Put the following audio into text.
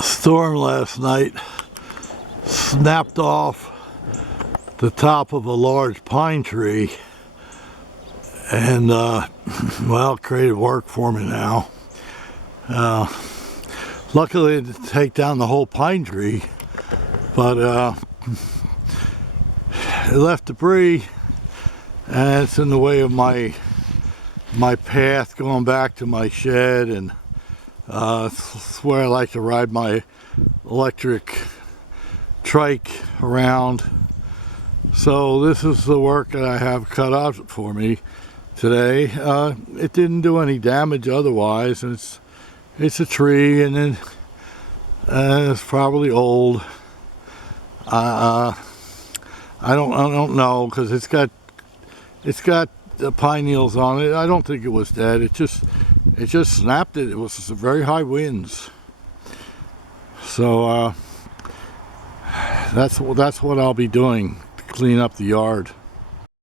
storm last night snapped off the top of a large pine tree and well, created work for me now. Luckily it didn't take down the whole pine tree, but it left debris and it's in the way of my path going back to my shed, and it's where I like to ride my electric trike around. So this is the work that I have cut out for me today. It didn't do any damage otherwise. It's a tree, and then it's probably old. I don't know, because it's got pine needles on it. I don't think it was dead. It just snapped it. It was very high winds. So that's what I'll be doing to clean up the yard.